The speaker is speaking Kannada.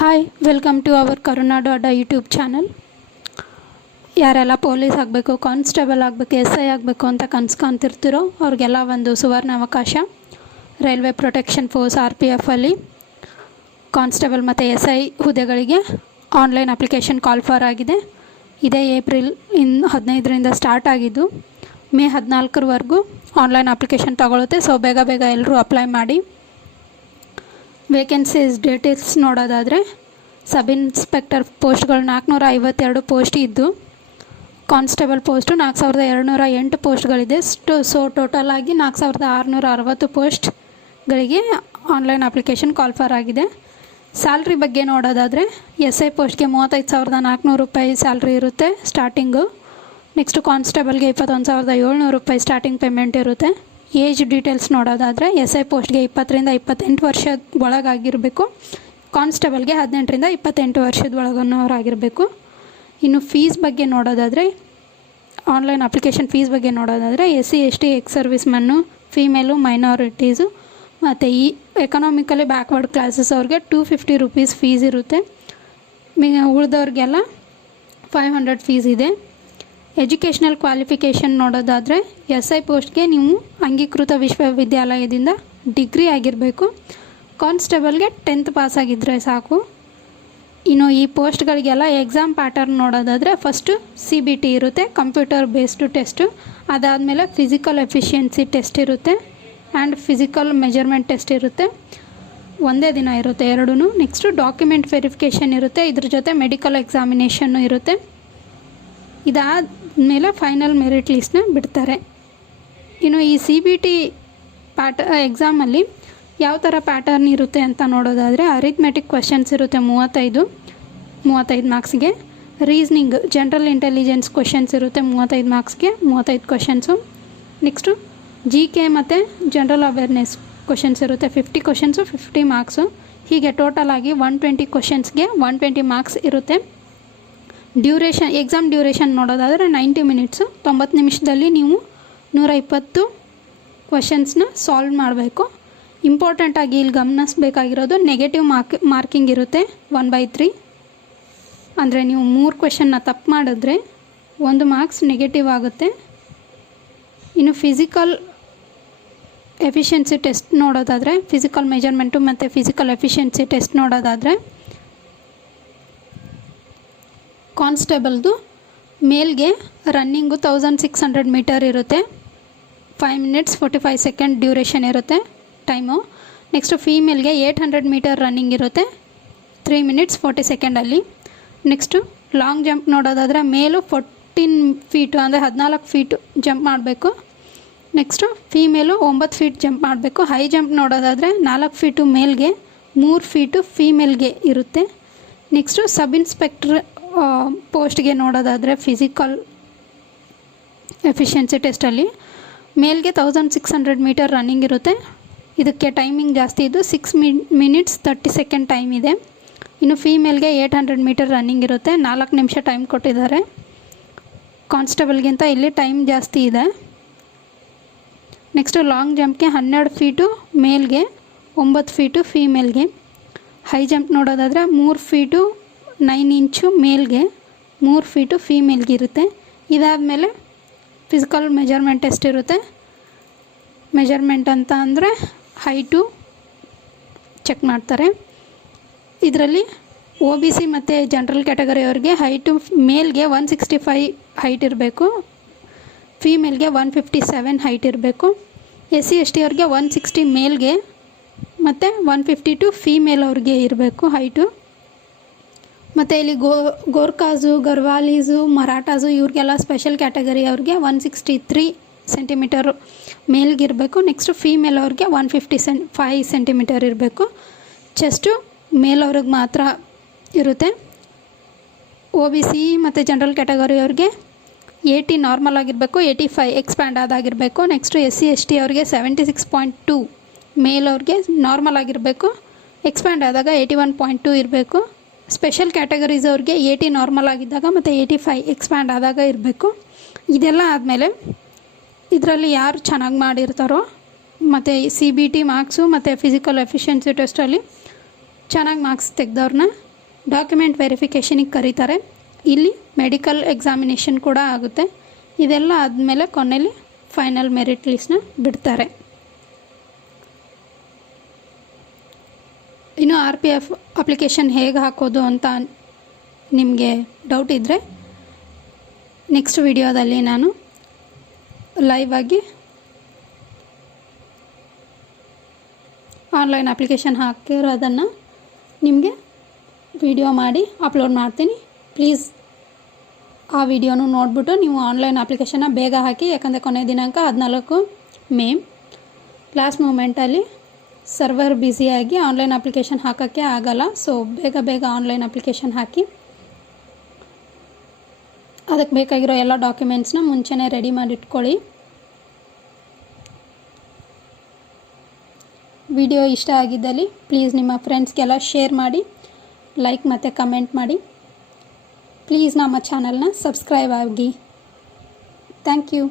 ಹಾಯ್ ವೆಲ್ಕಮ್ ಟು ಅವರ್ ಕರುನಾಡು ಅಡ್ಡ ಯೂಟ್ಯೂಬ್ ಚಾನಲ್. ಯಾರೆಲ್ಲ ಪೊಲೀಸ್ ಆಗಬೇಕು, ಕಾನ್ಸ್ಟೇಬಲ್ ಆಗಬೇಕು, SI ಆಗಬೇಕು ಅಂತ ಕನ್ಸ್ಕೊಂತಿರ್ತಿರೋ ಅವ್ರಿಗೆಲ್ಲ ಒಂದು ಸುವರ್ಣ ಅವಕಾಶ. ರೈಲ್ವೆ ಪ್ರೊಟೆಕ್ಷನ್ ಫೋರ್ಸ್ RPF ಅಲ್ಲಿ ಕಾನ್ಸ್ಟೇಬಲ್ ಮತ್ತು SI ಹುದ್ದೆಗಳಿಗೆ ಆನ್ಲೈನ್ ಅಪ್ಲಿಕೇಶನ್ ಕಾಲ್ ಫಾರ್ ಆಗಿದೆ. ಇದೇ ಏಪ್ರಿಲ್ 15ರಿಂದ ಸ್ಟಾರ್ಟ್ ಆಗಿದ್ದು ಮೇ 14ರವರೆಗೂ ಆನ್ಲೈನ್ ಅಪ್ಲಿಕೇಶನ್ ತಗೊಳುತ್ತೆ. ಸೊ ಬೇಗ ಎಲ್ಲರೂ ಅಪ್ಲೈ ಮಾಡಿ. ವೇಕೆನ್ಸೀಸ್ ಡೀಟೇಲ್ಸ್ ನೋಡೋದಾದರೆ ಸಬ್ ಇನ್ಸ್ಪೆಕ್ಟರ್ ಪೋಸ್ಟ್ಗಳು 452 ಪೋಸ್ಟ್ ಇದ್ದು, ಕಾನ್ಸ್ಟೇಬಲ್ ಪೋಸ್ಟು 4208 ಪೋಸ್ಟ್ಗಳಿದೆ. ಸೊ ಟೋಟಲ್ ಆಗಿ 4660 ಪೋಸ್ಟ್ಗಳಿಗೆ ಆನ್ಲೈನ್ ಅಪ್ಲಿಕೇಶನ್ ಕಾಲ್ ಫಾರ್ ಆಗಿದೆ. ಸ್ಯಾಲ್ರಿ ಬಗ್ಗೆ ನೋಡೋದಾದರೆ SI ಪೋಸ್ಟ್ಗೆ 35,400 ರೂಪಾಯಿ ಸ್ಯಾಲ್ರಿ ಇರುತ್ತೆ ಸ್ಟಾರ್ಟಿಂಗು. ನೆಕ್ಸ್ಟು ಕಾನ್ಸ್ಟೇಬಲ್ಗೆ 21,700 ರೂಪಾಯಿ ಸ್ಟಾರ್ಟಿಂಗ್ ಪೇಮೆಂಟ್ ಇರುತ್ತೆ. ಏಜ್ ಡೀಟೇಲ್ಸ್ ನೋಡೋದಾದರೆ SI ಪೋಸ್ಟ್ಗೆ 20ರಿಂದ 28 ವರ್ಷದ ಒಳಗಾಗಿರಬೇಕು, ಕಾನ್ಸ್ಟೇಬಲ್ಗೆ 18ರಿಂದ 28 ವರ್ಷದ ಒಳಗನ್ನೋರಾಗಿರಬೇಕು. ಇನ್ನು ಫೀಸ್ ಬಗ್ಗೆ ನೋಡೋದಾದರೆ ಆನ್ಲೈನ್ ಅಪ್ಲಿಕೇಶನ್ ಫೀಸ್ ಬಗ್ಗೆ ನೋಡೋದಾದರೆ SC ST ex service ಮೆನ್ನು, female, minorities ಮತ್ತು ಈ ಎಕನಾಮಿಕಲಿ ಬ್ಯಾಕ್ವರ್ಡ್ ಕ್ಲಾಸಸ್ ಅವ್ರಿಗೆ 250 ರೂಪೀಸ್ ಫೀಸ್ ಇರುತ್ತೆ. ಉಳಿದವ್ರಿಗೆಲ್ಲ 500 ಫೀಸ್ ಇದೆ. ಎಜುಕೇಷ್ನಲ್ ಕ್ವಾಲಿಫಿಕೇಷನ್ ನೋಡೋದಾದರೆ SI ಪೋಸ್ಟ್ಗೆ ನೀವು ಅಂಗೀಕೃತ ವಿಶ್ವವಿದ್ಯಾಲಯದಿಂದ ಡಿಗ್ರಿ ಆಗಿರಬೇಕು. ಕಾನ್ಸ್ಟೇಬಲ್ಗೆ 10th ಪಾಸ್ ಆಗಿದ್ದರೆ ಸಾಕು. ಇನ್ನು ಈ ಪೋಸ್ಟ್ಗಳಿಗೆಲ್ಲ ಎಕ್ಸಾಮ್ ಪ್ಯಾಟರ್ನ್ ನೋಡೋದಾದರೆ ಫಸ್ಟು CBT ಇರುತ್ತೆ, ಕಂಪ್ಯೂಟರ್ ಬೇಸ್ಡು ಟೆಸ್ಟು. ಅದಾದಮೇಲೆ ಫಿಸಿಕಲ್ ಎಫಿಷಿಯನ್ಸಿ ಟೆಸ್ಟ್ ಇರುತ್ತೆ ಆ್ಯಂಡ್ ಫಿಸಿಕಲ್ ಮೆಜರ್ಮೆಂಟ್ ಟೆಸ್ಟ್ ಇರುತ್ತೆ. ಒಂದೇ ದಿನ ಇರುತ್ತೆ ಎರಡೂ. ನೆಕ್ಸ್ಟು ಡಾಕ್ಯುಮೆಂಟ್ ವೆರಿಫಿಕೇಷನ್ ಇರುತ್ತೆ, ಇದ್ರ ಜೊತೆ ಮೆಡಿಕಲ್ ಎಕ್ಸಾಮಿನೇಷನ್ನು ಇರುತ್ತೆ. ಇದಾದಮೇಲೆ ಫೈನಲ್ ಮೆರಿಟ್ ಲಿಸ್ಟ್ನ ಬಿಡ್ತಾರೆ. ಇನ್ನು ಈ CBT ಎಕ್ಸಾಮಲ್ಲಿ ಯಾವ ಥರ ಪ್ಯಾಟರ್ನ್ ಇರುತ್ತೆ ಅಂತ ನೋಡೋದಾದರೆ ಅರಿಥ್ಮೆಟಿಕ್ ಕ್ವೆಶನ್ಸ್ ಇರುತ್ತೆ 35 ಮಾರ್ಕ್ಸ್ಗೆ. ರೀಸ್ನಿಂಗ್ ಜನರಲ್ ಇಂಟೆಲಿಜೆನ್ಸ್ ಕ್ವೆಶನ್ಸ್ ಇರುತ್ತೆ 35 ಮಾರ್ಕ್ಸ್ಗೆ 35 ಕ್ವೆಶನ್ಸು. ನೆಕ್ಸ್ಟು GK ಮತ್ತು ಜನರಲ್ ಅವೇರ್ನೆಸ್ ಕ್ವೆಶನ್ಸ್ ಇರುತ್ತೆ 50 ಕ್ವೆಶನ್ಸು 50 ಮಾರ್ಕ್ಸು. ಹೀಗೆ ಟೋಟಲ್ ಆಗಿ 120 ಕ್ವೆಶನ್ಸ್ಗೆ 120 ಮಾರ್ಕ್ಸ್ ಇರುತ್ತೆ. ಡ್ಯೂರೇಷನ್ ಎಕ್ಸಾಮ್ ಡ್ಯೂರೇಷನ್ ನೋಡೋದಾದರೆ 90 ಮಿನಿಟ್ಸು. 90 ನಿಮಿಷದಲ್ಲಿ ನೀವು 120 ಕ್ವೆಶನ್ಸ್ನ ಸಾಲ್ವ್ ಮಾಡಬೇಕು. ಇಂಪಾರ್ಟೆಂಟಾಗಿ ಇಲ್ಲಿ ಗಮನಿಸಬೇಕಾಗಿರೋದು ನೆಗೆಟಿವ್ ಮಾರ್ಕಿಂಗ್ ಇರುತ್ತೆ 1/3. ಅಂದರೆ ನೀವು 3 ಕ್ವೆಶನ್ನ ತಪ್ಪು ಮಾಡಿದ್ರೆ 1 ಮಾರ್ಕ್ಸ್ ನೆಗೆಟಿವ್ ಆಗುತ್ತೆ. ಇನ್ನು ಫಿಸಿಕಲ್ ಎಫಿಷಿಯನ್ಸಿ ಟೆಸ್ಟ್ ನೋಡೋದಾದರೆ ಫಿಸಿಕಲ್ ಮೆಜರ್ಮೆಂಟು ಮತ್ತು ಫಿಸಿಕಲ್ ಎಫಿಷಿಯನ್ಸಿ ಟೆಸ್ಟ್ ನೋಡೋದಾದರೆ ಕಾನ್ಸ್ಟೇಬಲ್ದು ಮೇಲ್ಗೆ ರನ್ನಿಂಗು 1600 ಮೀಟರ್ ಇರುತ್ತೆ, 5 ಮಿನಿಟ್ಸ್ 45 ಸೆಕೆಂಡ್ ಡ್ಯೂರೇಷನ್ ಇರುತ್ತೆ ಟೈಮು. ನೆಕ್ಸ್ಟು ಫೀಮೇಲ್ಗೆ 800 ಮೀಟರ್ ರನ್ನಿಂಗ್ ಇರುತ್ತೆ 3 ಮಿನಿಟ್ಸ್ 40 ಸೆಕೆಂಡಲ್ಲಿ. ನೆಕ್ಸ್ಟು ಲಾಂಗ್ ಜಂಪ್ ನೋಡೋದಾದರೆ ಮೇಲು 14 ಫೀಟು ಅಂದರೆ 14 ಫೀಟು ಜಂಪ್ ಮಾಡಬೇಕು. ನೆಕ್ಸ್ಟು ಫೀಮೇಲು 9 ಫೀಟ್ ಜಂಪ್ ಮಾಡಬೇಕು. ಹೈ ಜಂಪ್ ನೋಡೋದಾದರೆ 4 ಫೀಟು ಮೇಲ್ಗೆ 3 ಫೀಟು ಫೀಮೇಲ್ಗೆ ಇರುತ್ತೆ. ನೆಕ್ಸ್ಟು ಸಬ್ ಇನ್ಸ್ಪೆಕ್ಟ್ರ್ ಪೋಸ್ಟ್ಗೆ ನೋಡೋದಾದರೆ ಫಿಸಿಕಲ್ ಎಫಿಷಿಯನ್ಸಿ ಟೆಸ್ಟಲ್ಲಿ ಮೇಲ್ಗೆ 1600 ಮೀಟರ್ ರನ್ನಿಂಗ್ ಇರುತ್ತೆ. ಇದಕ್ಕೆ ಟೈಮಿಂಗ್ ಜಾಸ್ತಿ ಇದ್ದು 6 ಮಿನಿಟ್ಸ್ 30 ಸೆಕೆಂಡ್ ಟೈಮ್ ಇದೆ. ಇನ್ನು ಫೀಮೇಲ್ಗೆ 800 ಮೀಟರ್ ರನ್ನಿಂಗ್ ಇರುತ್ತೆ, 4 ನಿಮಿಷ ಟೈಮ್ ಕೊಟ್ಟಿದ್ದಾರೆ. ಕಾನ್ಸ್ಟೇಬಲ್ಗಿಂತ ಇಲ್ಲಿ ಟೈಮ್ ಜಾಸ್ತಿ ಇದೆ. ನೆಕ್ಸ್ಟು ಲಾಂಗ್ ಜಂಪ್ಗೆ 12 ಫೀಟು ಮೇಲ್ಗೆ 9 ಫೀಟು ಫೀಮೇಲ್ಗೆ. ಹೈ ಜಂಪ್ ನೋಡೋದಾದರೆ 3 ಫೀಟು 9 ಇಂಚು ಮೇಲ್ಗೆ 3 ಫೀಟು ಫೀಮೇಲ್ಗೆ ಇರುತ್ತೆ. ಇದಾದಮೇಲೆ ಫಿಸಿಕಲ್ ಮೆಜರ್ಮೆಂಟ್ ಟೆಸ್ಟ್ ಇರುತ್ತೆ. ಮೆಜರ್ಮೆಂಟ್ ಅಂತ ಅಂದರೆ ಹೈಟು ಚೆಕ್ ಮಾಡ್ತಾರೆ. ಇದರಲ್ಲಿ OBC ಮತ್ತು ಜನರಲ್ ಕ್ಯಾಟಗರಿಯವ್ರಿಗೆ ಹೈಟು ಮೇಲ್ಗೆ 165 ಹೈಟ್ ಇರಬೇಕು, ಫೀಮೇಲ್ಗೆ 157 ಹೈಟ್ ಇರಬೇಕು. SC ST ಅವ್ರಿಗೆ 160 ಮೇಲ್ಗೆ ಮತ್ತು 152 ಫೀಮೇಲ್ ಅವ್ರಿಗೆ ಇರಬೇಕು ಹೈಟು. ಮತ್ತು ಇಲ್ಲಿ ಗೋರ್ಖಾಸು, ಗರ್ವಾಲೀಸು, ಮರಾಠಾಸು ಇವ್ರಿಗೆಲ್ಲ ಸ್ಪೆಷಲ್ ಕ್ಯಾಟಗರಿ ಅವ್ರಿಗೆ 163 ಸೆಂಟಿಮೀಟರ್ ಮೇಲ್ಗಿರಬೇಕು. ನೆಕ್ಸ್ಟು ಫೀಮೇಲ್ ಅವ್ರಿಗೆ 155 ಸೆಂಟಿಮೀಟರ್ ಇರಬೇಕು. ಚೆಸ್ಟು ಮೇಲವ್ರಿಗೆ ಮಾತ್ರ ಇರುತ್ತೆ. OBC ಮತ್ತು ಜನರಲ್ ಕ್ಯಾಟಗರಿ ಅವ್ರಿಗೆ 80 ನಾರ್ಮಲ್ ಆಗಿರಬೇಕು, 85 ಎಕ್ಸ್ಪ್ಯಾಂಡ್ ಆದಾಗಿರಬೇಕು. ನೆಕ್ಸ್ಟು SC ST ಅವ್ರಿಗೆ 76.2 ಮೇಲವ್ರಿಗೆ ನಾರ್ಮಲ್ ಆಗಿರಬೇಕು, ಎಕ್ಸ್ಪ್ಯಾಂಡ್ ಆದಾಗ 81.2 ಇರಬೇಕು. ಸ್ಪೆಷಲ್ ಕ್ಯಾಟಗರೀಸ್ ಅವ್ರಿಗೆ 80 ನಾರ್ಮಲ್ ಆಗಿದ್ದಾಗ ಮತ್ತು 85 ಎಕ್ಸ್ಪ್ಯಾಂಡ್ ಆದಾಗ ಇರಬೇಕು. ಇದೆಲ್ಲ ಆದಮೇಲೆ ಇದರಲ್ಲಿ ಯಾರು ಚೆನ್ನಾಗಿ ಮಾಡಿರ್ತಾರೋ ಮತ್ತು CBT ಮಾರ್ಕ್ಸು ಮತ್ತು ಫಿಸಿಕಲ್ ಎಫಿಷಿಯನ್ಸಿ ಟೆಸ್ಟಲ್ಲಿ ಚೆನ್ನಾಗಿ ಮಾರ್ಕ್ಸ್ ತೆಗೆದವ್ರನ್ನ ಡಾಕ್ಯುಮೆಂಟ್ ವೆರಿಫಿಕೇಷನಿಗೆ ಕರೀತಾರೆ. ಇಲ್ಲಿ ಮೆಡಿಕಲ್ ಎಕ್ಸಾಮಿನೇಷನ್ ಕೂಡ ಆಗುತ್ತೆ. ಇದೆಲ್ಲ ಆದಮೇಲೆ ಕೊನೆಯಲ್ಲಿ ಫೈನಲ್ ಮೆರಿಟ್ ಲಿಸ್ಟ್ನ ಬಿಡ್ತಾರೆ. ಇನ್ನು RPF ಅಪ್ಲಿಕೇಶನ್ ಹೇಗೆ ಹಾಕೋದು ಅಂತ ನಿಮಗೆ ಡೌಟ್ ಇದ್ದರೆ ನೆಕ್ಸ್ಟ್ ವಿಡಿಯೋದಲ್ಲಿ ನಾನು ಲೈವ್ ಆಗಿ ಆನ್ಲೈನ್ ಅಪ್ಲಿಕೇಶನ್ ಹಾಕಿರೋದನ್ನು ನಿಮಗೆ ವಿಡಿಯೋ ಮಾಡಿ ಅಪ್ಲೋಡ್ ಮಾಡ್ತೀನಿ. ಪ್ಲೀಸ್ ಆ ವಿಡಿಯೋನು ನೋಡಿಬಿಟ್ಟು ನೀವು ಆನ್ಲೈನ್ ಅಪ್ಲಿಕೇಶನ್ನ ಬೇಗ ಹಾಕಿ. ಯಾಕಂದರೆ ಕೊನೆಯ ದಿನಾಂಕ 14 ಮೇ. ಲಾಸ್ಟ್ ಮೂಮೆಂಟಲ್ಲಿ ಸರ್ವರ್ ಬ್ಯುಸಿಯಾಗಿ ಆನ್ಲೈನ್ ಅಪ್ಲಿಕೇಶನ್ ಹಾಕೋಕ್ಕೆ ಆಗಲ್ಲ. ಸೊ ಬೇಗ ಆನ್ಲೈನ್ ಅಪ್ಲಿಕೇಶನ್ ಹಾಕಿ. ಅದಕ್ಕೆ ಬೇಕಾಗಿರೋ ಎಲ್ಲ ಡಾಕ್ಯುಮೆಂಟ್ಸ್ನ ಮುಂಚೆನೇ ರೆಡಿ ಮಾಡಿಟ್ಕೊಳ್ಳಿ. ವಿಡಿಯೋ ಇಷ್ಟ ಆಗಿದ್ದಲ್ಲಿ ಪ್ಲೀಸ್ ನಿಮ್ಮ ಫ್ರೆಂಡ್ಸ್ಗೆಲ್ಲ ಶೇರ್ ಮಾಡಿ, ಲೈಕ್ ಮತ್ತು ಕಮೆಂಟ್ ಮಾಡಿ. ಪ್ಲೀಸ್ ನಮ್ಮ ಚಾನಲ್ನ ಸಬ್ಸ್ಕ್ರೈಬ್ ಆಗಿ. Thank you.